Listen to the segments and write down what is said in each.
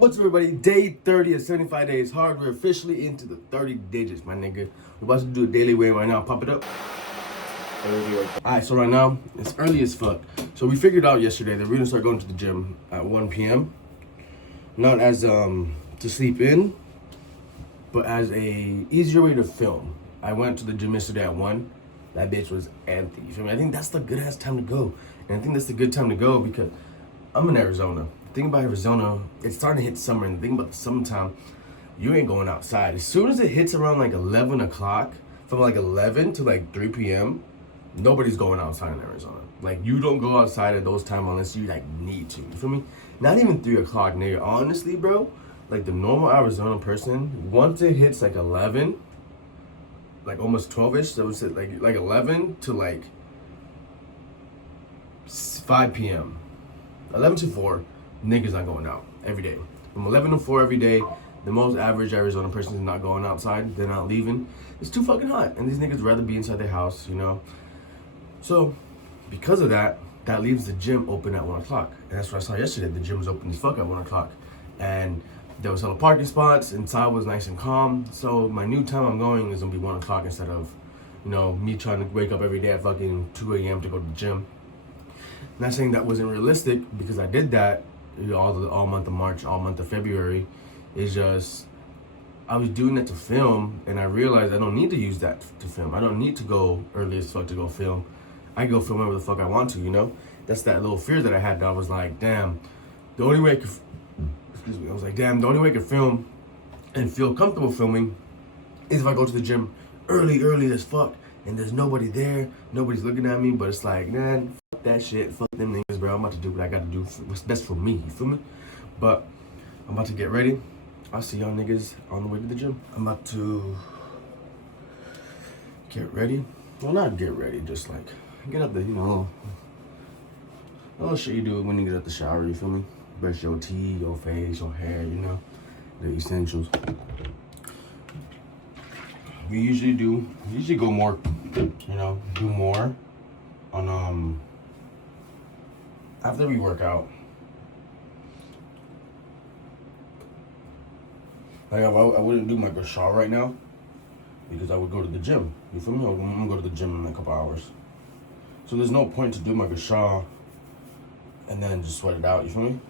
What's up, everybody? Day 30 of 75 days hard. We're officially into the 30 digits, my nigga. We're about to do a daily weigh right now. Pop it up. Alright, so right now, it's early as fuck. So we figured out yesterday that we're gonna start going to the gym at 1 p.m. Not as to sleep in, but as a easier way to film. I went to the gym yesterday at 1. That bitch was empty. You feel me? I think that's the good ass time to go. And I think that's the good time to go because I'm in Arizona. The thing about Arizona, it's starting to hit summer, and the thing about the summertime, you ain't going outside. As soon as it hits around like 11 o'clock, from like 11 to like 3 p.m., nobody's going outside in Arizona. Like, you don't go outside at those times unless you like need to. You feel me? Not even 3 o'clock, nigga. Honestly, bro, like the normal Arizona person, once it hits like 11, like almost 12-ish, so it's like 11 to like 5 p.m. 11 to 4, niggas not going out every day. From 11 to 4 every day, the most average Arizona person is not going outside. They're not leaving. It's too fucking hot, and these niggas rather be inside their house, you know? So, because of that, that leaves the gym open at 1 o'clock. And that's what I saw yesterday. The gym was open as fuck at 1 o'clock. And there was some parking spots, inside was nice and calm. So my new time I'm going is gonna be 1 o'clock instead of, you know, me trying to wake up every day at fucking 2 a.m. to go to the gym. Not saying that wasn't realistic, because I did that all month of March, all month of February. It's just, I was doing it to film, and I realized I don't need to use that to film. I don't need to go early as fuck to go film. I can go film wherever the fuck I want to, you know? That's that little fear that I had. That I was like, damn, the only way I could, I was like, damn, the only way I could film and feel comfortable filming is if I go to the gym early as fuck, and there's nobody there, nobody's looking at me. But it's like, man, fuck that shit, fuck them niggas, bro. I'm about to do what I gotta do, what's best for me, you feel me? But I'm about to get ready. I'll see y'all niggas on the way to the gym. I'm about to get ready. Well, not get ready, just like get up there, you know, little shit you do when you get out the shower, you feel me? Brush your teeth, your face, your hair, you know, the essentials. We usually go more, you know, do more on, after we work out. Like, I wouldn't do my gashar right now because I would go to the gym. You feel me? I'm gonna go to the gym in a couple hours. So there's no point to do my gashar and then just sweat it out, you feel me?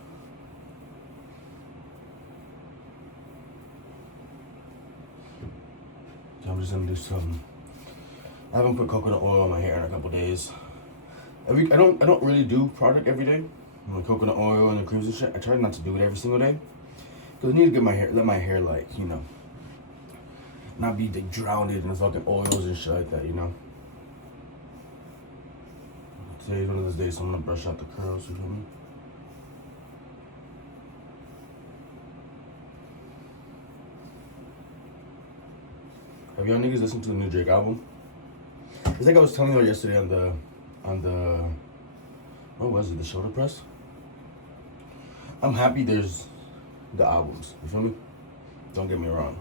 So I'm just gonna do some, I haven't put coconut oil on my hair in a couple days. I don't really do product every day. Like coconut oil and the creams and shit. I try not to do it every single day. Because I need to get let my hair, like, you know, not be like drowned in fucking oils and shit like that, you know. Today's one of those days, so I'm gonna brush out the curls, you feel me? Have y'all niggas listened to the new Drake album? It's like I was telling y'all yesterday on the, what was it, the shoulder press? I'm happy there's the albums, you feel me? Don't get me wrong.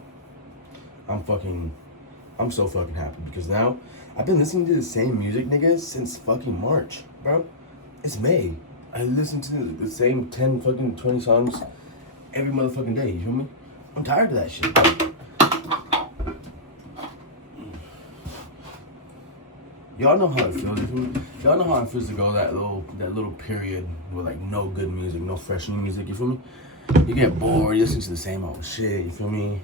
I'm so fucking happy because now I've been listening to the same music, niggas, since fucking March, bro. It's May. I listen to the same 10 fucking 20 songs every motherfucking day, you feel me? I'm tired of that shit. Y'all know how it feels, you feel me? Y'all know how it feels to go that little period with like no good music, no fresh new music, you feel me? You get bored, you listen to the same old shit, you feel me?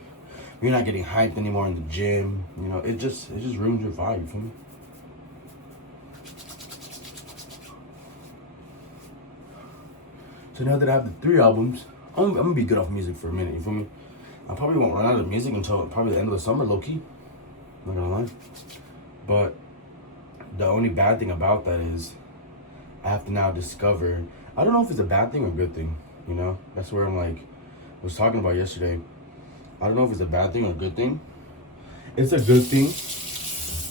You're not getting hyped anymore in the gym, you know, it just ruins your vibe, you feel me? So now that I have the 3 albums, I'm gonna be good off music for a minute, you feel me? I probably won't run out of music until probably the end of the summer, low-key. Not gonna lie. But the only bad thing about that is I have to now discover, I don't know if it's a bad thing or a good thing, you know? That's where I'm like, was talking about yesterday. I don't know if it's a bad thing or a good thing. It's a good thing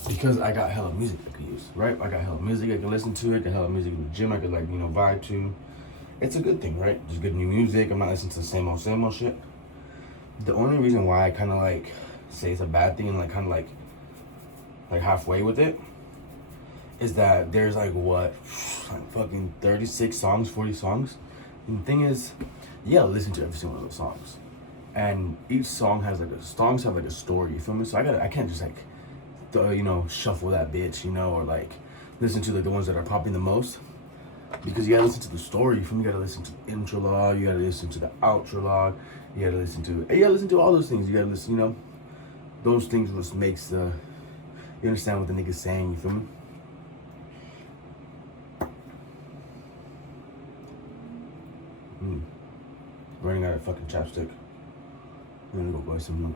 because I got hella music I can use, right? I got hella music I can listen to. I got hella music in the gym I could, like, you know, vibe to. It's a good thing, right? Just good new music. I'm not listening to the same old shit. The only reason why I kind of like say it's a bad thing and like kind of like halfway with it is that there's like what, like fucking 36 songs, 40 songs And the thing is, you gotta listen to every single one of those songs. And each song has like songs have like a story, you feel me? So I can't just like shuffle that bitch, or like listen to like the ones that are popping the most. Because you gotta listen to the story, you feel me? You gotta listen to the intro log, you gotta listen to the outro log, you gotta listen to all those things. You gotta listen, those things what makes you understand what the nigga's saying, you feel me? Running out of fucking chapstick. I'm gonna go buy some more.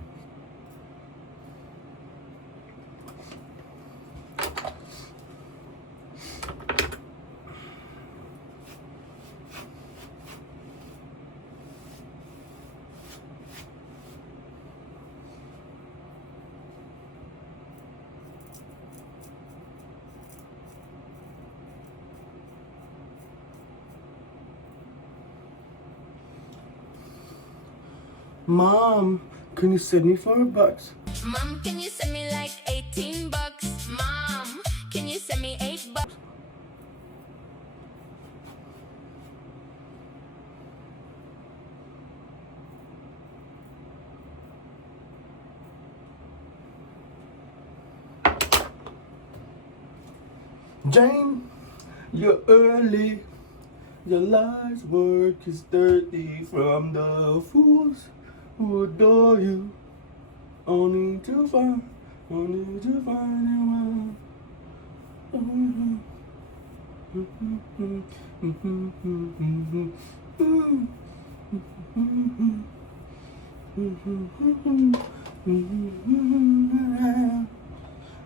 Mom, can you send me $4? Mom, can you send me like 18 bucks? Mom, can you send me $8? Jane, you're early. Your life's work is dirty from the fools who adore you. Only to find you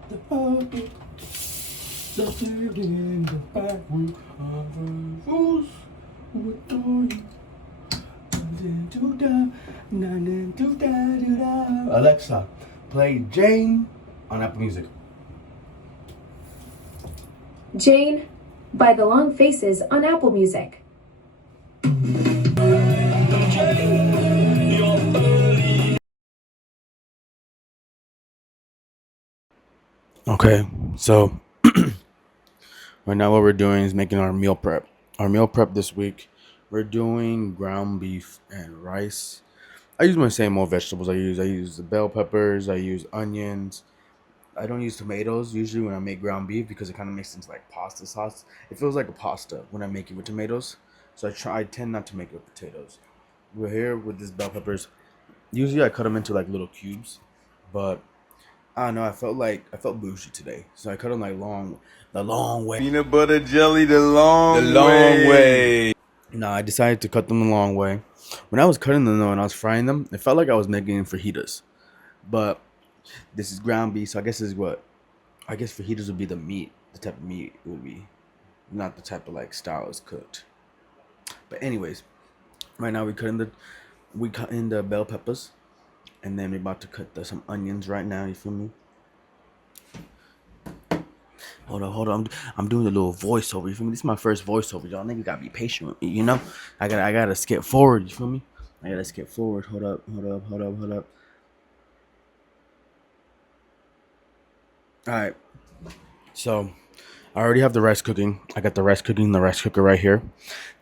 the puppet, suffered in the back room of the fools who adore you. Alexa, play Jane on Apple Music. Jane by The Long Faces on Apple Music. Okay, so right now what we're doing is making our meal prep. Our meal prep this week, we're doing ground beef and rice. I use my same old vegetables. I use the bell peppers. I use onions. I don't use tomatoes usually when I make ground beef because it kind of makes it into like pasta sauce. It feels like a pasta when I make it with tomatoes. So I tend not to make it with potatoes. We're here with these bell peppers. Usually I cut them into like little cubes, but I don't know. I felt bougie today, so I cut them like the long way. Peanut butter jelly the long way. Nah, I decided to cut them the long way. When I was cutting them though and I was frying them, it felt like I was making fajitas. But this is ground beef, so I guess this is what I guess fajitas would be the meat, the type of meat it would be, not the type of like style it's cooked. But anyways, right now we cut in the bell peppers, and then we're about to cut some onions right now. You feel me? Hold on. I'm doing a little voiceover. You feel me? This is my first voiceover, y'all. Nigga gotta be patient with me, I gotta skip forward. You feel me? I gotta skip forward. Hold up. All right. So I already have the rice cooking. I got the rice cooking in the rice cooker right here.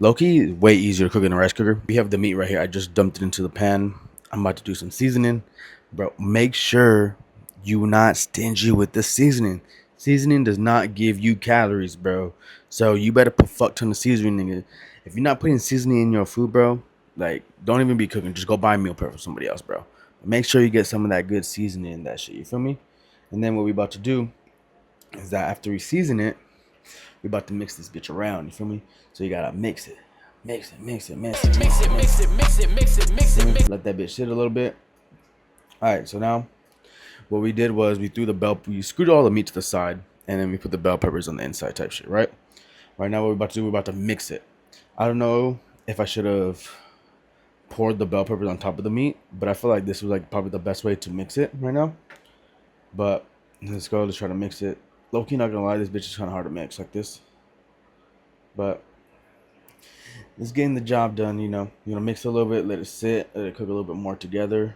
Low-key, way easier to cook in the rice cooker. We have the meat right here. I just dumped it into the pan. I'm about to do some seasoning. Bro, make sure you not stingy with the seasoning. Seasoning does not give you calories, bro. So you better put fuck ton of seasoning, nigga. If you're not putting seasoning in your food, bro, like, don't even be cooking. Just go buy meal prep from somebody else, bro. But make sure you get some of that good seasoning in that shit. You feel me? And then what we about to do is that after we season it, we about to mix this bitch around. You feel me? So you gotta mix it. Mix it. Let that bitch sit a little bit. Alright, so now what we did was we screwed all the meat to the side, and then we put the bell peppers on the inside type shit, right? Right now what we're about to do, we're about to mix it. I don't know if I should have poured the bell peppers on top of the meat, but I feel like this was like probably the best way to mix it right now. But let's go. Let's try to mix it. Low-key, not gonna lie, this bitch is kind of hard to mix like this. But it's getting the job done, You're gonna mix it a little bit, let it sit, let it cook a little bit more together.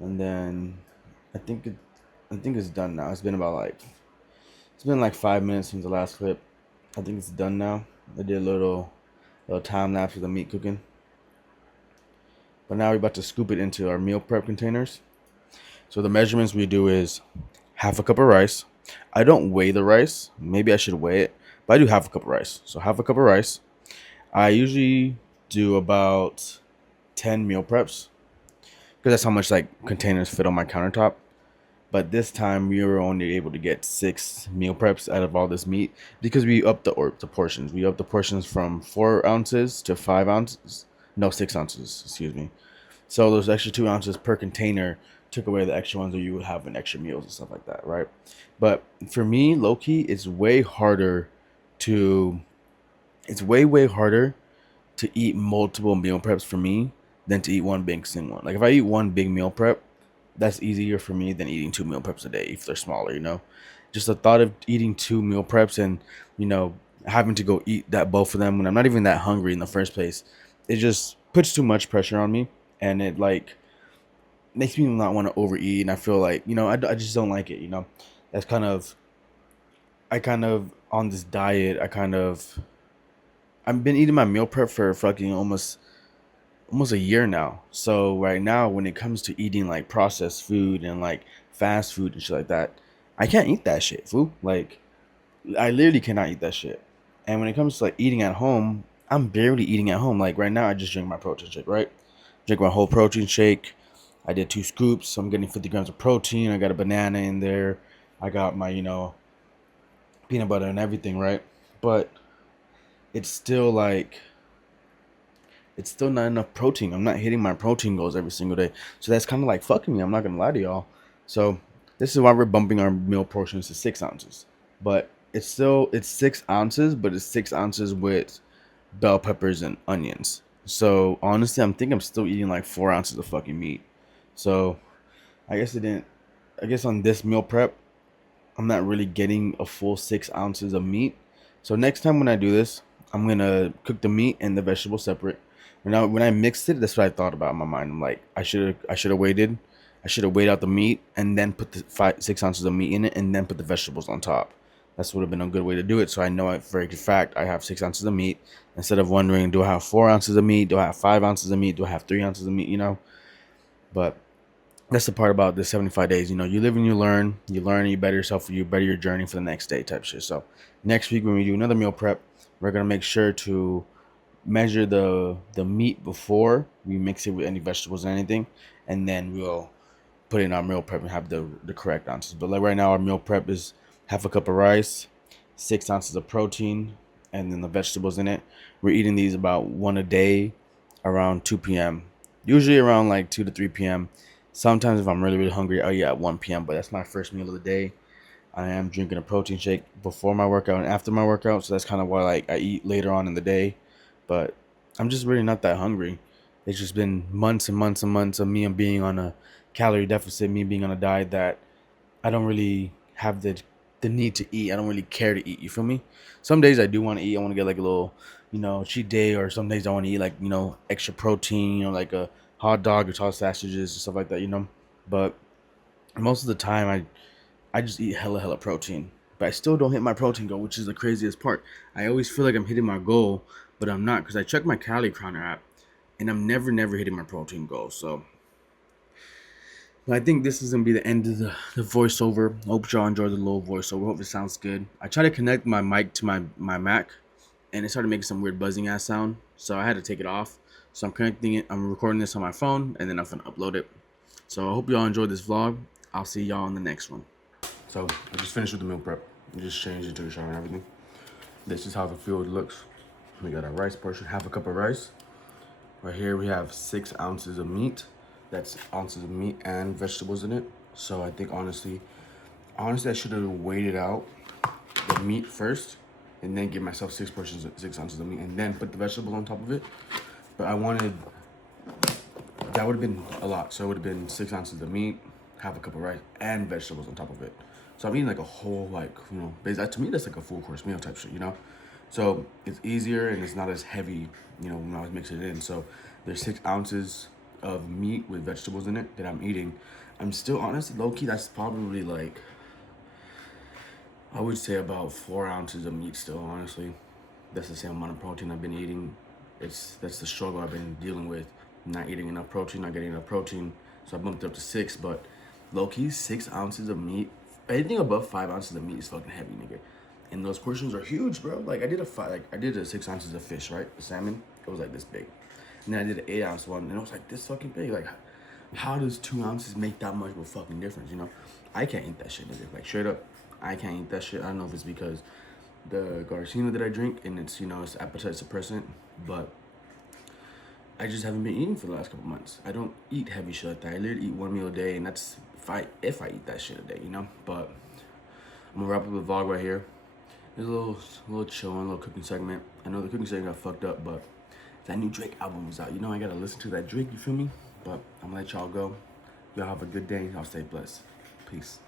And then I think it's done now. It's been like 5 minutes since the last clip. I think it's done now. I did a little little time lapse of the meat cooking. But now we're about to scoop it into our meal prep containers. So the measurements we do is half a cup of rice. I don't weigh the rice. Maybe I should weigh it, but I do half a cup of rice. So half a cup of rice. I usually do about 10 meal preps because that's how much like containers fit on my countertop. But this time we were only able to get 6 meal preps out of all this meat because we upped the portions. We upped the portions from 4 ounces to 5 ounces. No, 6 ounces. Excuse me. So those extra 2 ounces per container took away the extra ones that you would have in extra meals and stuff like that, right? But for me, low key, it's way harder to eat multiple meal preps for me than to eat one big single one. Like if I eat one big meal prep, that's easier for me than eating 2 meal preps a day if they're smaller, you know? Just the thought of eating 2 meal preps and, you know, having to go eat that both of them when I'm not even that hungry in the first place, it just puts too much pressure on me, and it like makes me not want to overeat, and I feel like, you know, I just don't like it, you know? That's kind of, I kind of on this diet, I've been eating my meal prep for fucking almost a year now. So right now, when it comes to eating like processed food and like fast food and shit like that, I can't eat that shit, fool. Like I literally cannot eat that shit. And when it comes to like eating at home, I'm barely eating at home. Like right now, I just drink my protein shake, right? Drink my whole protein shake. I did 2 scoops. So I'm getting 50 grams of protein. I got a banana in there. I got my, you know, peanut butter and everything, right? But it's still like it's still not enough protein. I'm not hitting my protein goals every single day. So that's kind of like fucking me. I'm not going to lie to y'all. So this is why we're bumping our meal portions to 6 ounces. But it's 6 ounces, but it's 6 ounces with bell peppers and onions. So honestly, I'm still eating like 4 ounces of fucking meat. So I guess on this meal prep, I'm not really getting a full 6 ounces of meat. So next time when I do this, I'm going to cook the meat and the vegetables separate. Now, when I mixed it, that's what I thought about in my mind. I'm like, I should have waited. I should have weighed out the meat and then put the 6 ounces of meat in it and then put the vegetables on top. That's would have been a good way to do it. So I know for a fact I have 6 ounces of meat instead of wondering, do I have 4 ounces of meat? Do I have 5 ounces of meat? Do I have 3 ounces of meat? You know, but that's the part about the 75 days. You know, you live and you learn, and you better yourself, you better your journey for the next day type shit. So next week when we do another meal prep, we're going to make sure to measure the meat before we mix it with any vegetables or anything, and then we'll put it in our meal prep and have the correct ounces. But like right now, our meal prep is half a cup of rice, 6 ounces of protein, and then the vegetables in it. We're eating these about 1 a day around 2 p.m. Usually around like 2 to 3 p.m. Sometimes if I'm really, really hungry, I'll eat at 1 p.m. But that's my first meal of the day. I am drinking a protein shake before my workout and after my workout. So that's kind of why like I eat later on in the day. But I'm just really not that hungry. It's just been months and months and months of me being on a calorie deficit, me being on a diet that I don't really have the need to eat. I don't really care to eat. You feel me? Some days I do want to eat. I want to get like a little, you know, cheat day, or some days I want to eat like, you know, extra protein, you know, like a hot dog or tossed sausages and stuff like that, you know. But most of the time I just eat hella protein. But I still don't hit my protein goal, which is the craziest part. I always feel like I'm hitting my goal, but I'm not, because I check my calorie counter app and I'm never hitting my protein goal. So I think this is gonna be the end of the voiceover. Hope y'all enjoyed the little voiceover. Hope it sounds good. I tried to connect my mic to my Mac, and it started making some weird buzzing ass sound, so I had to take it off. So I'm connecting it. I'm recording this on my phone, and then I'm gonna upload it. So I hope y'all enjoyed this vlog. I'll see y'all in the next one. So I just finished with the meal prep. I just changed it to a shower and everything. This is how the field looks. We got our rice portion, half a cup of rice. Right here we have 6 ounces of meat. That's ounces of meat and vegetables in it. So I think honestly I should have waited out the meat first and then give myself 6 portions of 6 ounces of meat and then put the vegetables on top of it. But that would have been a lot. So it would have been 6 ounces of meat, half a cup of rice, and vegetables on top of it. So I'm eating like a whole, like, you know, to me that's like a full course meal type shit, you know. So it's easier and it's not as heavy, you know, when I was mixing it in. So there's 6 ounces of meat with vegetables in it that I'm eating. I'm still, honestly, low-key, that's probably like, I would say about 4 ounces of meat still, honestly. That's the same amount of protein I've been eating that's the struggle I've been dealing with. Not eating enough protein, not getting enough protein. So I bumped it up to 6, but low-key 6 ounces of meat. Anything above 5 ounces of meat is fucking heavy, nigga. And those portions are huge, bro. Like I did a 6 ounces of fish, right? The salmon, it was like this big. And then I did an 8 ounce one, and it was like this fucking big. Like, how does 2 ounces make that much of a fucking difference, you know? I can't eat that shit, nigga. Like, straight up, I can't eat that shit. I don't know if it's because the Garcinia that I drink, and it's, you know, it's appetite suppressant, but I just haven't been eating for the last couple months. I don't eat heavy shit like that. I literally eat 1 meal a day, and that's if I eat that shit a day, you know? But I'm gonna wrap up the vlog right here. There's a little chill and a little cooking segment. I know the cooking segment got fucked up, but that new Drake album was out. You know I gotta listen to that Drake, you feel me? But I'm gonna let y'all go. Y'all have a good day. Y'all stay blessed. Peace.